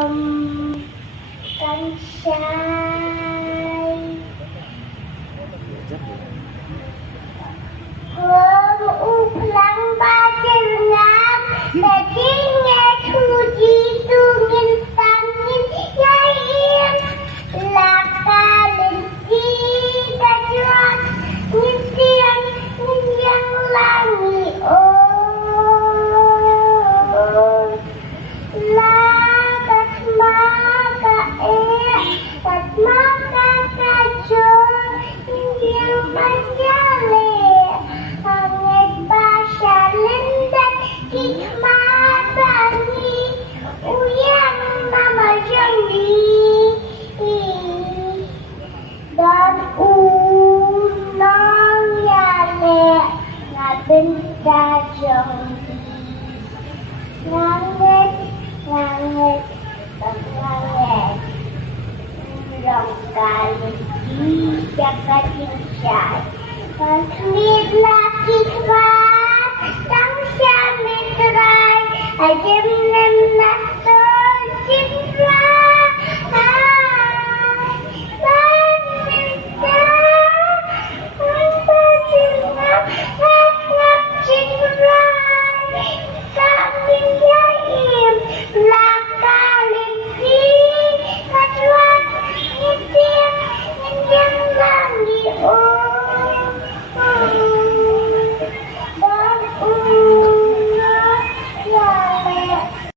Con trai Hương u lăng ba trên ngắm để chỉ nghe thu di tu nghìn tam nghìn giai yên là ca lên chi ta cho nghìn tiên nghìn dân là nghỉ ôi la cắt ma ca e cắt ma ca cho nghìn dân ban gia lệ hằng ba sa lên đất kích ma ta ni uyang mama jangi dan unang ya lệ là bên ta chồng ngang hết lòng cả lịch đi chắc cả thiên trại con biết là kích ma tăng xa mê trai ai chém nem nát